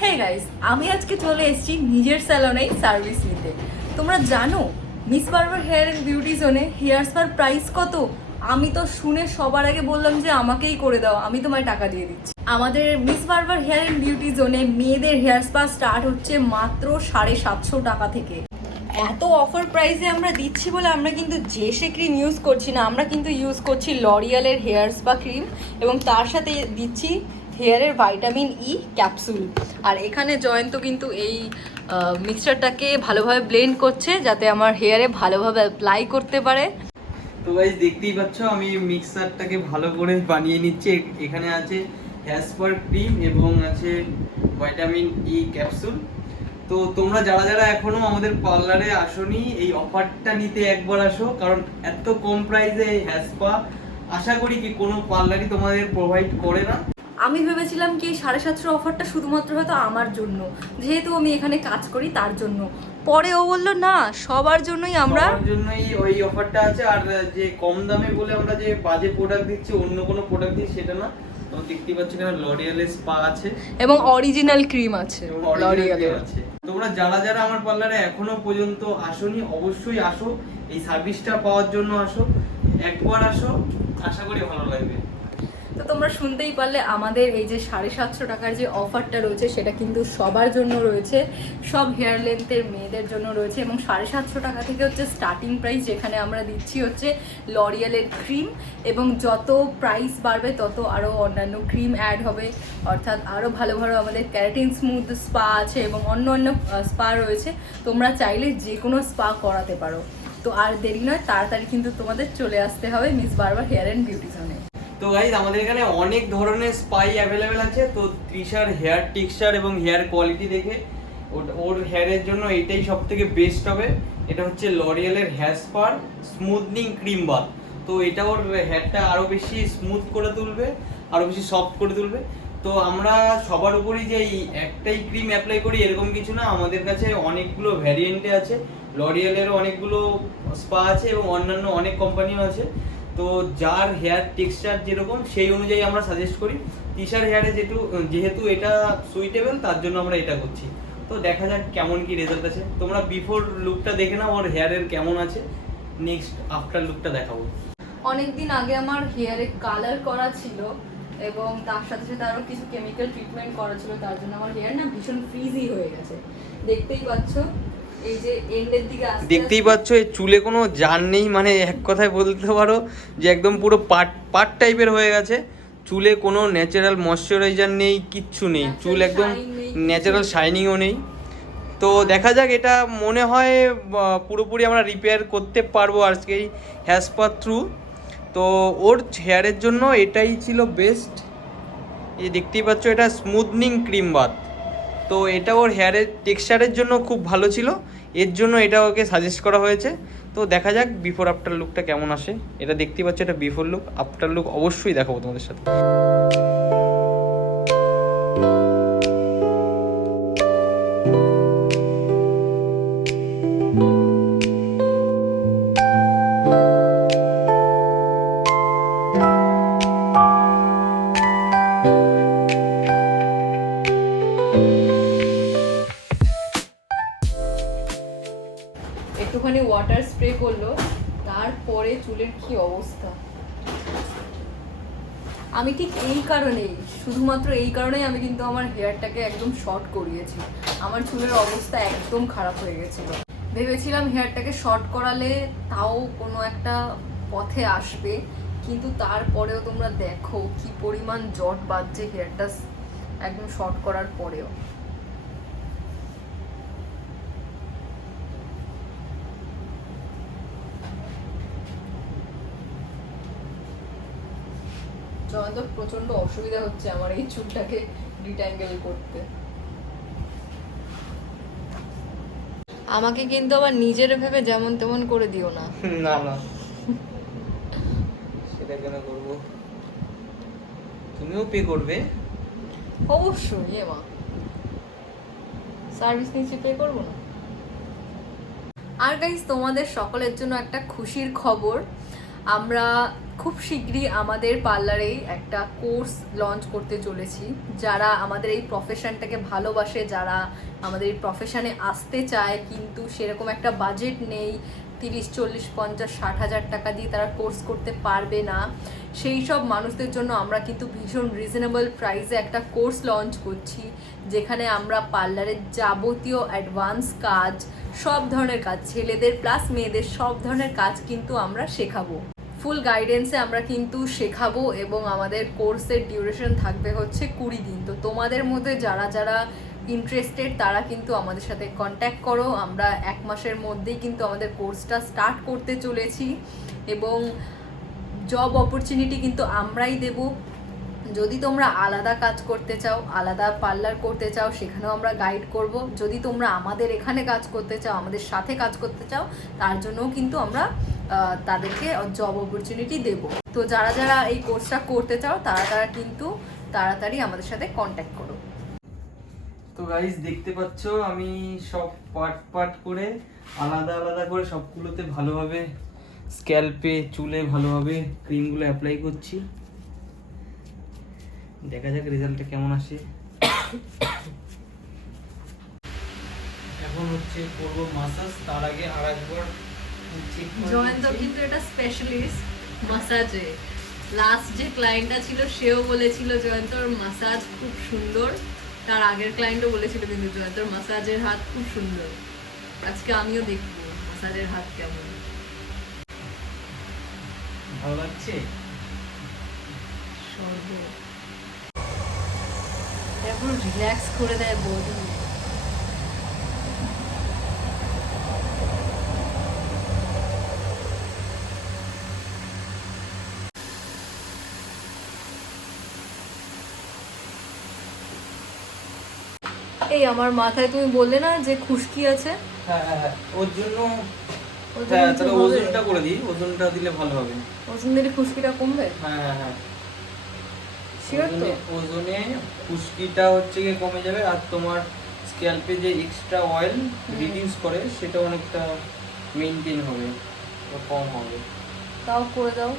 Hey guys, আমি আজকে চলে এসেছি নিজের স্যালনে সার্ভিস নিতে। তোমরা জানো মিস বারবার হেয়ার অ্যান্ড বিউটি জোনে হেয়ার স্পার প্রাইস কত? আমি তো শুনে সবার আগে বললাম যে আমাকেই করে দাও, আমি তোমায় টাকা দিয়ে দিচ্ছি। আমাদের মিস বারবার হেয়ার অ্যান্ড বিউটি জোনে মেয়েদের হেয়ার স্পা স্টার্ট হচ্ছে মাত্র 750 টাকা থেকে। এত অফার প্রাইসে আমরা দিচ্ছি বলে আমরা কিন্তু জেসে ক্রিম ইউজ করছি না, আমরা কিন্তু ইউজ করছি লরিয়ালের হেয়ার স্পা ক্রিম এবং তার সাথে দিচ্ছি হেয়ারের ভাইটামিন ই ক্যাপসুল। আর এখানে জয়ন্ত কিন্তু এই মিক্সচারটাকে ভালোভাবে ব্লেন্ড করছে যাতে আমার হেয়ারে ভালোভাবে অ্যাপ্লাই করতে পারে। তো গাইস দেখতেই পাচ্ছ আমি মিক্সারটাকে ভালো করে বানিয়ে নিচ্ছি। এখানে আছে হেয়ার স্পার ক্রিম এবং আছে ভিটামিন ই ক্যাপসুল। তো তোমরা যারা যারা এখনো আমাদের পার্লারে আসোনি এই অফারটা নিতে একবার আসো, কারণ এত কম প্রাইসে হেয়ার স্পা আশা করি কি কোনো পার্লারই তোমাদের প্রোভাইড করে না। আমি ভেবেছিলাম কি 750 অফারটা শুধুমাত্র হয়তো আমার জন্য, যেহেতু আমি এখানে কাজ করি তার জন্য। পরে ও বললো না, সবার জন্যই সবার জন্যই ওই অফারটা আছে। আর যে কম দামে বলে আমরা যে বাজে প্রোডাক্ট দিচ্ছি, অন্য কোনো প্রোডাক্ট দিই সেটা না। তো দেখতেই পাচ্ছ এখানে লরিয়ালের স্পা আছে এবং অরিজিনাল ক্রিম আছে লরিয়ালের আছে। তোমরা যারা যারা আমার পার্লারে এখনো পর্যন্ত আসোনি অবশ্যই আসো, এই সার্ভিসটা পাওয়ার জন্য আসো, একবার আসো, আশা করি ভালো লাগবে। তো তোমরা শুনতেই পারলে আমাদের এই যে 750 টাকার যে অফারটা রয়েছে সেটা কিন্তু সবার জন্য রয়েছে, সব হেয়ার লেন্থের মেয়েদের জন্য রয়েছে। এবং 750 টাকা থেকে হচ্ছে স্টার্টিং প্রাইস, যেখানে আমরা দিচ্ছি হচ্ছে লরিয়ালের ক্রিম এবং যত প্রাইস বাড়বে তত আরও অন্যান্য ক্রিম অ্যাড হবে, অর্থাৎ আরও ভালো ভালো আমাদের ক্যারাটিন স্মুথ স্পা আছে এবং অন্য অন্য স্পা রয়েছে। তোমরা চাইলে যে কোনো স্পা করাতে পারো। তো আর দেরি নয়, তাড়াতাড়ি কিন্তু তোমাদের চলে আসতে হবে মিস বারবার হেয়ার অ্যান্ড বিউটি জোনে। তো গাইস আমাদের এখানে অনেক ধরনের স্পাই অ্যাভেলেবেল আছে। তো তৃষার হেয়ার টেক্সচার এবং হেয়ার কোয়ালিটি দেখে ওর হেয়ারের জন্য এটাই সবথেকে বেস্ট হবে। এটা হচ্ছে লরিয়ালের hair spa smoothening cream bath. তো এটা ওর হেয়ারটা আরও বেশি স্মুথ করে তুলবে, আরও বেশি সফট করে তুলবে। তো আমরা সবার উপরই যে একটাই ক্রিম অ্যাপ্লাই করি এরকম কিছু না, আমাদের কাছে অনেকগুলো ভ্যারিয়েন্টে আছে। লরিয়ালেরও অনেকগুলো স্পা আছে এবং অন্যান্য অনেক কোম্পানিও আছে। তো যার হেয়ার টেক্সচার যেরকম সেই অনুযায়ী আমরা সাজেস্ট করি। তৃষার হেয়ারে যেহেতু এটা সুইটেবল তার জন্য আমরা এটা করছি। তো দেখা যাক কেমন কি রেজাল্ট আছে। তোমরা বিফোর লুকটা দেখে নাও ওর হেয়ারের কেমন আছে, নেক্সট আফটার লুকটা দেখাবো। অনেকদিন আগে আমার হেয়ারে কালার করা ছিল এবং তার সাথে সাথে আরও কিছু কেমিক্যাল ট্রিটমেন্ট করা ছিল, তার জন্য আমার হেয়ার না ভীষণ ফ্রিজি হয়ে গেছে। দেখতেই পাচ্ছ এই যে এন্ডের দিকে দেখতেই পাচ্ছ এই চুলে কোনো জান নেই, মানে এক কথায় বলতে পারো যে একদম পুরো পাট টাইপের হয়ে গেছে। চুলে কোনো ন্যাচারাল ময়শ্চারাইজার নেই, কিচ্ছু নেই, চুল একদম ন্যাচারাল শাইনিংও নেই। তো দেখা যাক, এটা মনে হয় পুরোপুরি আমরা রিপেয়ার করতে পারবো আজকেই হেয়ার স্পা থ্রু। তো ওর হেয়ারের জন্য এটাই ছিল বেস্ট। এই দেখতেই পাচ্ছ এটা স্মুথনিং ক্রিম বাথ। তো এটা ওর হেয়ারের টেক্সচারের জন্য খুব ভালো ছিল, এর জন্য এটা ওকে সাজেস্ট করা হয়েছে। তো দেখা যাক বিফোর আফটার লুকটা কেমন আসে। এটা দেখতেই পাচ্ছ এটা বিফোর লুক, আফটার লুক অবশ্যই দেখাবো তোমাদের সাথে। একটুখানি ওয়াটার স্প্রে করলো, তারপরে চুলের কি অবস্থা। আমি ঠিক এই কারণেই, শুধুমাত্র এই কারণেই আমি কিন্তু আমার হেয়ারটাকে একদম শর্ট করিয়েছি। আমার চুলের অবস্থা একদম খারাপ হয়ে গেছিলো। ভেবেছিলাম হেয়ারটাকে শর্ট করালে তাও কোনো একটা পথে আসবে, কিন্তু তারপরেও তোমরা দেখো কি পরিমাণ জট বাঁধছে হেয়ারটা একদম শর্ট করার পরেও। জয়ন্ত প্রচন্ড অসুবিধা হচ্ছে আমার এই চুলটাকে ডিট্যাঙ্গেল করতে। আমাকে কিন্তু আবার নিজের ভেবে যেমন তেমন করে দিও না। না না, সেটা কেন করবো, তুমিও পে করবে অবশ্যই। মা সার্ভিস নিচে পে করবো না। আর গাইস তোমাদের সকলের জন্য একটা খুশির খবর, আমরা খুব শীঘ্রই আমাদের পার্লারেই একটা কোর্স লঞ্চ করতে চলেছি। যারা আমাদের এই প্রফেশনটাকে ভালোবাসে, যারা আমাদের এই প্রফেশনে আসতে চায় কিন্তু সেরকম একটা বাজেট নেই, 30, 40, 50, 60 হাজার টাকা দিয়ে তারা কোর্স করতে পারবে না, সেই সব মানুষদের জন্য আমরা কিন্তু ভীষণ রিজনেবল প্রাইসে একটা কোর্স লঞ্চ করছি, যেখানে আমরা পার্লারের যাবতীয় অ্যাডভান্স কাজ, সব ধরনের কাজ, ছেলেদের প্লাস মেয়েদের সব ধরনের কাজ কিন্তু আমরা শেখাবো। ফুল গাইডেন্সে আমরা কিন্তু শেখাবো এবং আমাদের কোর্সের ডিউরেশন থাকবে হচ্ছে 20 দিন। তো তোমাদের মধ্যে যারা যারা ইন্টারেস্টেড তারা কিন্তু আমাদের সাথে কন্ট্যাক্ট করো। আমরা 1 মাসের মধ্যেই কিন্তু আমাদের কোর্সটা স্টার্ট করতে চলেছি এবং জব অপরচুনিটি কিন্তু আমরাই দেব। যদি তোমরা আলাদা কাজ করতে চাও, আলাদা পার্লার করতে চাও, সেখানেও আমরা গাইড করব। যদি তোমরা আমাদের এখানে কাজ করতে চাও, আমাদের সাথে কাজ করতে চাও, তার জন্যও কিন্তু আমরা তাদেরকে জব অপরচুনিটি দেব। তো যারা যারা এই কোর্সটা করতে চাও তারা কিন্তু তাড়াতাড়ি আমাদের সাথে কন্ট্যাক্ট করো। তো গাইস দেখতে পাচ্ছ আমি সব পার্ট করে আলাদা আলাদা করে সবগুলোতে ভালোভাবে স্ক্যাল্পে চুলে ভালোভাবে ক্রিমগুলো অ্যাপ্লাই করছি। দেখা যাক রেজাল্টটা কেমন আসে। এখন হচ্ছে করবো মাসাজ, তার আগে আরেকবার জয়ন্ত কিন্তু এটা স্পেশালিস্ট মাসাজে। লাস্ট যে ক্লায়েন্টটা ছিল সেও বলেছিল জয়ন্তর মাসাজ খুব সুন্দর, তার আগের ক্লায়েন্টও বলেছিল কিন্তু জয়ন্তর মাসাজের হাত খুব সুন্দর। আজকে আমিও দেখবো মাসাজের হাত কেমন। ভালো লাগছে। এখন রিল্যাক্স করে দেয় বডি। এই আমার মাথায় তুমি বললে না যে খুশকি আছে? হ্যাঁ ওর জন্য তাহলে ওজনটা করে দিই, ওজনটা দিলে ভালো হবে। ওজন দিলে খুশকিটা কমবে? হ্যাঁ শিওর তো? ওজনে খুশকিটা হচ্ছে গিয়ে কমে যাবে, আর তোমার স্ক্যাল্পে যে এক্সট্রা অয়েল রিডিউস করে সেটা অনেকটা মেইনটেইন হবে, কম হবে। তাও করে দাও।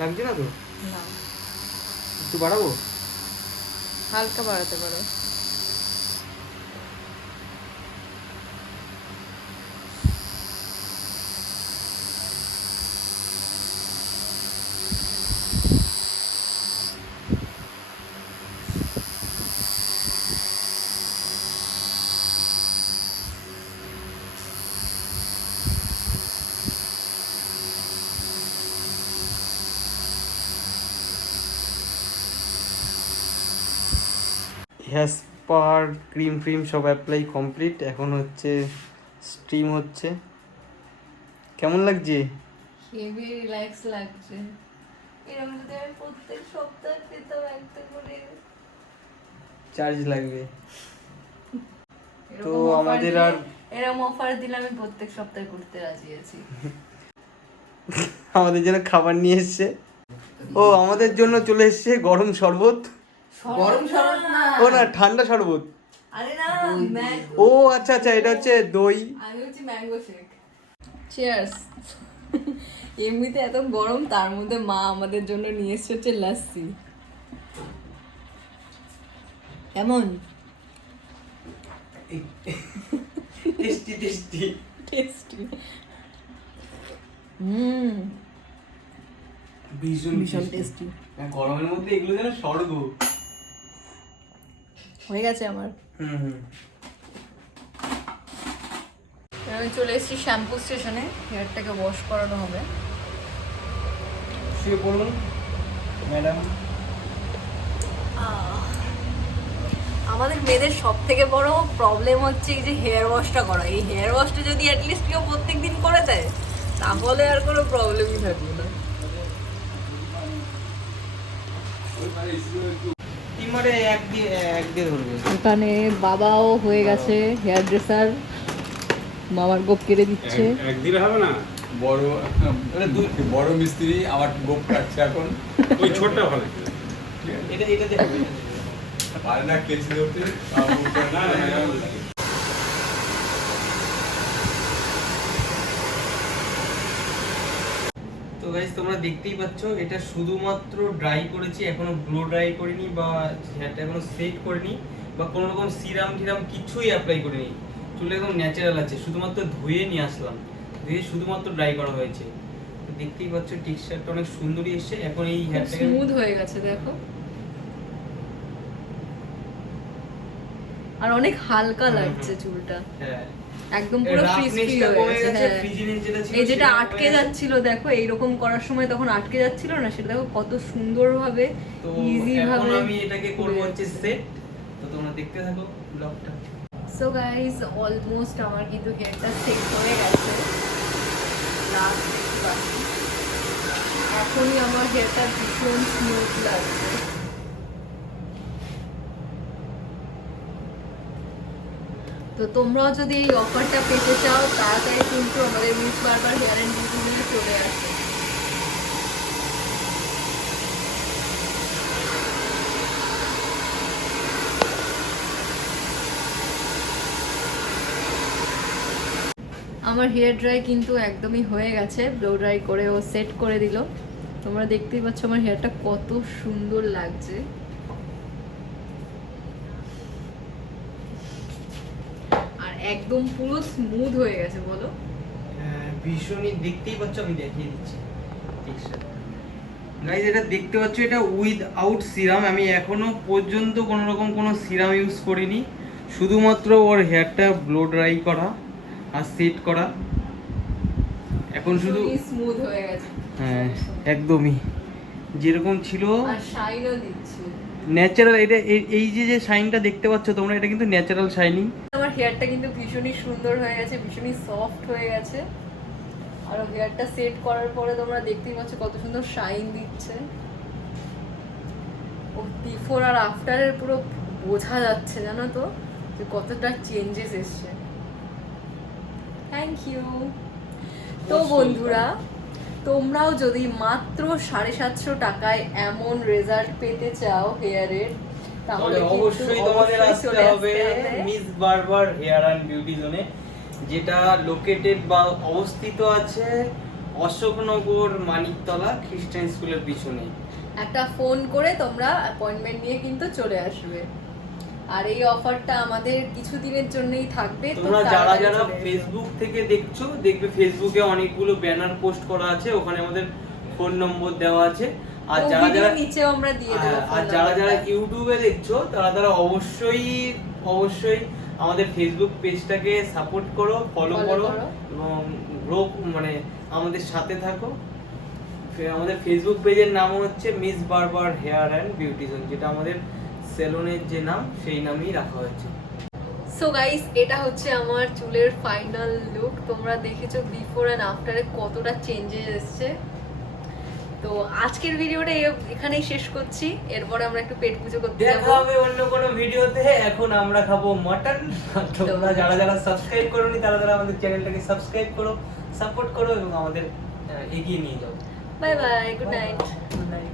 লাগছে না তো? না, একটু বাড়াবো? হালকা বাড়াতে পারো। হেয়ার স্পার ক্রিম সব অ্যাপ্লাই কমপ্লিট। এখন হচ্ছে স্টিম হচ্ছে। কেমন লাগছে? হেভি রিল্যাক্স লাগছে। এরকম যদি আমি প্রত্যেক সপ্তাহে পেতাম একটা করে। চার্জ লাগবে তো এরকম আমাদের আর এরকম অফার দিলে আমি প্রত্যেক সপ্তাহে করতে রাজি আছি। আমাদের জন্য খাবার নিয়ে এসছে। ও আমাদের জন্য চলে এসছে গরম শরবত। গরম শরবত না, ও না, ঠান্ডা শরবত। আরে না, ও আচ্ছা এটা হচ্ছে দই। আমি হচ্ছে ম্যাঙ্গো শেক। চিয়ার্স। এমনিতে এত গরম, তার মধ্যে মা আমাদের জন্য নিয়ে এসেছে হচ্ছে লাস্সি। কেমন? Tasty tasty. ভীষণ টেস্টি। গরমের মধ্যে এগুলো যেন স্বর্গ। হয়ে গেছে আমার। আমি চলে এসেছি শ্যাম্পু স্টেশনে, হেয়ারটাকে ওয়াশ করানো হবে। শুয়ে পড়ুন ম্যাডাম। আমাদের মেয়েদের সব থেকে বড় প্রবলেম হচ্ছে এই যে হেয়ার ওয়াশটা করা। এই হেয়ার ওয়াশটা যদি অ্যাটলিস্ট কেউ প্রত্যেকদিন করে দেয় তাহলে আর কোনো প্রবলেমই থাকবে না। এখানে বাবাও হয়ে গেছে হেয়ার ড্রেসার, মামার গোপ কেটে দিচ্ছে। একদিনে হবে না, বড় মিস্ত্রি আমার গোপ কাটছে এখন। ওই ছোটটা ভালো। এটা Aynen kesiliyordu. তো গাইস তোমরা দেখতেই পাচ্ছ এটা শুধুমাত্র ড্রাই করেছি, এখনো ব্লো ড্রাই করিনি বা হেয়ারটা এখনো সেট করিনি বা কোনো রকম সিরাম টিরাম কিছুই অ্যাপ্লাই করিনি। চুল একদম ন্যাচারাল আছে, শুধুমাত্র ধুয়ে নিয়ে আসলাম, ধুয়ে শুধুমাত্র ড্রাই করা হয়েছে। তো দেখতেই পাচ্ছ টেক্সচারটা অনেক সুন্দরই এসেছে। এখন এই হেয়ারটাকে স্মুথ হয়ে গেছে দেখো, আর অনেক হালকা লাগছে চুলটা, হ্যাঁ একদম পুরো ফ্রি ফ্রি হয়ে গেছে। হ্যাঁ। ফ্রিজিনেস যেটা ছিল এই যেটা সেটা আটকে কমে গেছে। যাচ্ছিল দেখো, এইরকম করার সময় তখন আটকে যাচ্ছিল না, সেটা দেখো কত সুন্দরভাবে তো ইজি এখন ভাবে আমি এটাকে করব হচ্ছে সেট। তো তোমরা দেখতে থাকো ব্লগটা। সো গাইস অলমোস্ট আমার কিন্তু হেয়ারটা সেট হয়ে গেছে, লাস্ট একটু বাকি। এখনই আমার হেয়ারটা ভীষণ স্মুথ লাগছে। তো তোমরাও যদি এই অফারটা পেতে চাও তাড়াতাড়ি কিন্তু আমাদের মিস বারবার হেয়ার অ্যান্ড বিউটি চলে আসে। আমার হেয়ার ড্রাই কিন্তু একদমই হয়ে গেছে, ব্লো ড্রাই করে ও সেট করে দিল। তোমরা দেখতেই পাচ্ছ আমার হেয়ারটা কত সুন্দর লাগছে। আর একদম পুরো স্মুথ হয়ে গেছে বলো। ভীষণই দেখতেই পাচ্ছ, আমি দেখিয়ে দিচ্ছি টেক্সচার। গাইস এটা দেখতে পাচ্ছ, এটা উইথআউট সিরাম। আমি এখনো পর্যন্ত কোনো রকম কোনো সিরাম ইউজ করিনি, শুধুমাত্র ওর হেয়ারটা ব্লো ড্রাই করা আর সেট করা। এখন শুধু স্মুথ হয়ে গেছে, হ্যাঁ একদমই যেরকম ছিল আর শাইনও দিচ্ছে ন্যাচারাল। এটা এই যে শাইনটা দেখতে পাচ্ছ তোমরা, এটা কিন্তু ন্যাচারাল শাইনিং। আমার হেয়ারটা কিন্তু ভীষণই সুন্দর হয়ে গেছে, ভীষণই সফট হয়ে গেছে। আর হেয়ারটা সেট করার পরে তোমরা দেখতেই পাচ্ছ কত সুন্দর শাইন দিচ্ছে। ও বিফোর আর আফটারের পুরো বোঝা যাচ্ছে, জানো তো যে কতটা চেঞ্জেস এসছে। Thank you. তো বন্ধুরা, তোমরাও যদি মাত্র 750 টাকায় এমন রেজাল্ট পেতে চাও হেয়ারের, তাহলে অবশ্যই তোমাদের আসতে হবে মিস বারবার হেয়ার অ্যান্ড বিউটি জোনে, যেটা লোকেটেড বা অবস্থিত আছে অশোকনগর মানিকতলা খ্রিস্টান স্কুলের পিছনে। একটা ফোন করে তোমরা অ্যাপয়েন্টমেন্ট নিয়ে কিন্তু চলে আসবে। আর এই অফারটা আমাদের কিছুদিনের জন্যই থাকবে। তো তোমরা যারা তাড়াতাড়ি যারা চলে এসো। ফেসবুক থেকে দেখছো, দেখবে ফেসবুকে অনেকগুলো ব্যানার পোস্ট করা আছে, ওখানে আমাদের ফোন নম্বর দেওয়া আছে। আর তো যারা ভিডিওর যারা নিচেও আমরা দিয়ে দেবো আর phone যারা যারা number-টা। ইউটিউবে দেখছো, তারা অবশ্যই আমাদের ফেসবুক পেজটাকে সাপোর্ট করো, ফলো Follow করো করো। এবং মানে আমাদের সাথে থাকো। আমাদের ফেসবুক পেজের নাম হচ্ছে মিস বারবার হেয়ার অ্যান্ড বিউটি জোন, যেটা আমাদের সেলুনের যে নাম সেই নামই রাখা হয়েছে। সো গাইস, এটা হচ্ছে আমার চুলের ফাইনাল লুক। তোমরা দেখেছো বিফোর এন্ড আফটারে কতটা চেঞ্জেস এসেছে। তো আজকের ভিডিওটা এখানেই শেষ করছি। এরপরে আমরা একটু পেট পুজো করতে দেখা যাব। হবে অন্য কোনো ভিডিওতে। এখন আমরা খাবো মাটন। তোমরা যারা যারা সাবস্ক্রাইব করোনি, তারা আমাদের চ্যানেলটাকে সাবস্ক্রাইব করো, সাপোর্ট করো এবং আমাদের এগিয়ে নিয়ে যাও। Bye bye, good Bye. Night. Good night.